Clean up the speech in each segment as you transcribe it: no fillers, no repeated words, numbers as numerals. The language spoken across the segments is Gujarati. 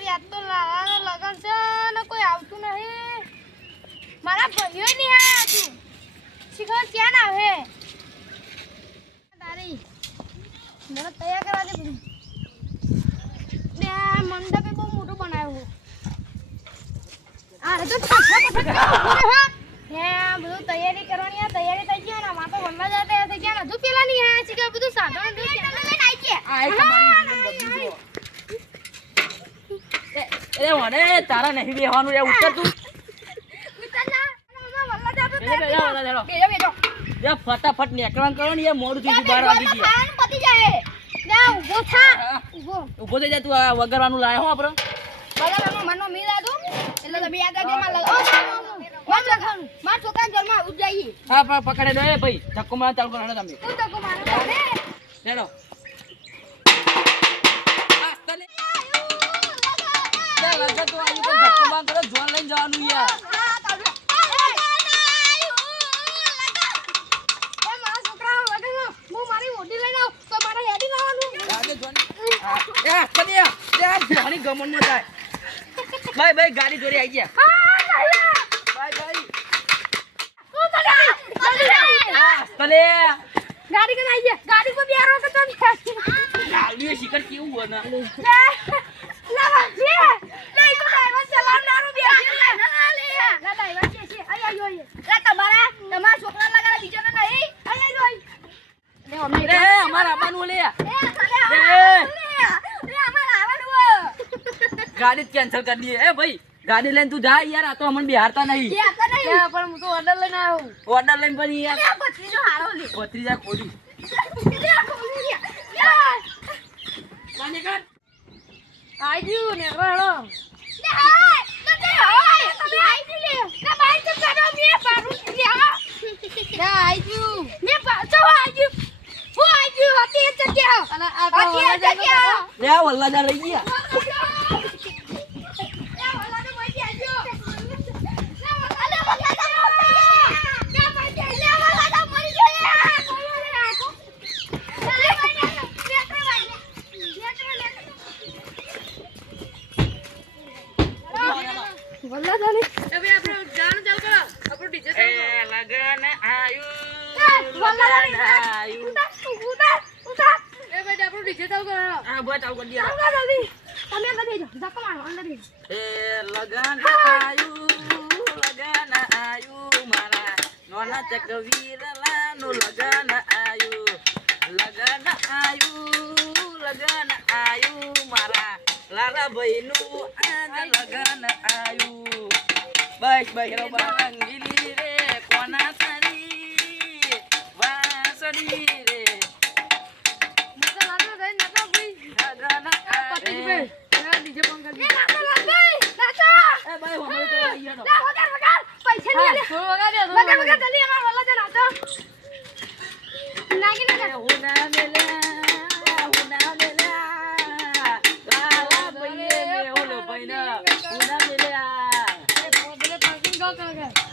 મારી આજ તો લાલાનો લગન છે ને કોઈ આવતું નહીં. મારા ભાઈઓ નહીં આવ્યા હજુ. શીખર ક્યાં ના આવે તારી મને તૈયાર કરવા દે બધું. મંડપે બહુ મોટું બનાવ્યું. આ તો બધું તૈયારી કરવાની. તૈયારી થઈ ગઈ ને માતો વનવા જતા થઈ ગયા. હજુ પેલા નહીં આવ્યા છે કે બધું સાધન લઈને આવી છે. તારા નહીં બેહવાનું રે ઉતર તું ફટાફટ નીકળવાનું કરો ને મોડું થઈ ગયું 12 વાગી ગયા. ઉભો થઈ જા તું આ વગરવાનું લાયો હો આપડે મનો મીરા દો એટલે તમે યાદ રાખજો માર છોકરાને જન્મ ઉજાઈ. હા પકડે દો એ ભાઈ ધક્કો માર ચાલુ કરો તમે હું ધક્કો મારો લેડો ધક્કો માર કરો જોન લઈને જવાનું યાર. ભાઈ ગાડી જોડે આવી ગયા. ગાડી કે આવી ગયા. ગાડી કો બિયારો કે તો ગાડી શિખર કેવું હોય ને લાવા છે લે તો ડ્રાઈવર ચલાવ નારો બેસી લે ના ડ્રાઈવર છે આઈ આઈ લે તમારા છોકરા લગાડે બીજો ને નહીં આઈ આઈ લે અમને રે અમાર આવવાનું લે ગાડી કેન્સલ કરી દઈએ. એ ભાઈ ગાડી લઈને તું જા યાર. આ તો અમને બિહારતા નહીં પણ હું તો ઓર્ડર લઈને આવ્યો. ઓર્ડર લઈને પણ યાર પત્રીનો હારો લે પત્રીજા ખોલી આઈજુ ને રડો લે હાય તમે હાય તમે આઈજુ લે ના બાઈ તો કરો મે પારું લે ના આઈજુ મે પાછો આઈજુ હું આઈજુ હતી જગ્યા અને આ જગ્યા લે વલ્લાજા રહી ગયા. લાલા ભાઈ નું લગન આયુ બસ બહેરો બાંગીલી રે કોના સરી વાસડી રે મુકા લાગો રે નાકા ભાઈ લગન પતિ ભાઈ ના ડીજે બંધ કરી એ નાચો ભાઈ નાચો એ ભાઈ હમણાં તો આઈયો ના વગર પૈસા નહીં લે વગર જલ્દી અમાર વલ્લા જ નાચો નાગી ના હું ના મેલે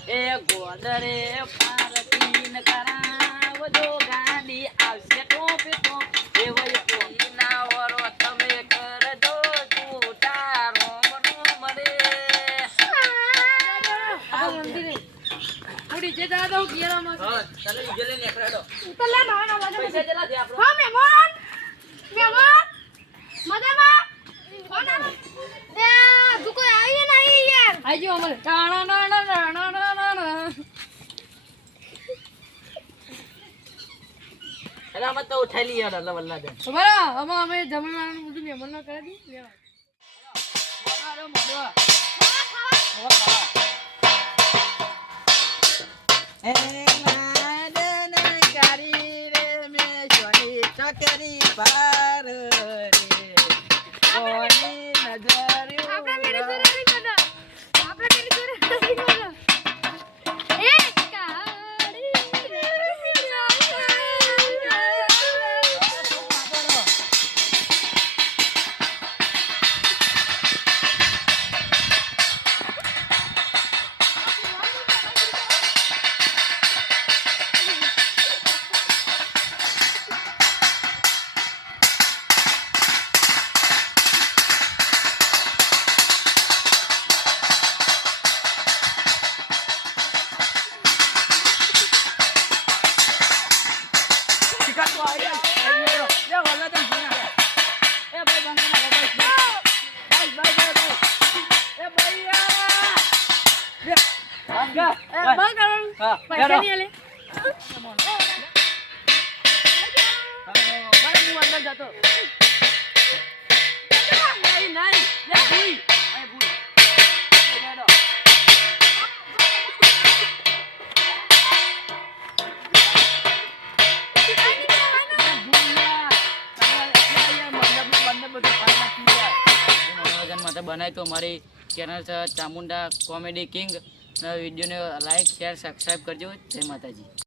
એ ગોદરે પારતીન કરાવજો ગાડી આવશે ટોપે ટોપ એવય કોઈ ના વરો તમે કરજો જૂઠા રોમ રોમ રે આ મંદિરે ઉડી જે જા દો ગિયરામાં હા ચાલો ગેલે નેકરાડો ઉતલા ના પૈસા જેલા દે આપણો હા મહેમાન મજામાં કોણ એ તું કોઈ આવી નહીં યાર આજો અમર ના ના ના ના ના ના એલા મત તો ઉઠાઈ લી યાર અલ્લા વલ્લા દે બરા અમે જમવાનું બધું મહેમાન ના કરી દી લે મોડો મોડો એ નાદન કરી રે મે જોની ચકરી પાર રે કોની નજર આપણે મેરી સુરેલી કરો આપણે મેરી સુરેલી કરો એ કાડી રે જા, બંધ કરવાનું હા, પૈસા હેડો. નહીં આલે ભાઈ, હું અંદર જતો. નહીં, નહીં. લે, ભૂઈ. અરે, ભૂઈ. હેડો. મનોરંજન માટે બનાવી તો અમારી ચેનલ છે ચામુંડા કોમેડી કિંગ. વિડીયોને લાઈક શેર સબસ્ક્રાઈબ કરજો. જય માતાજી.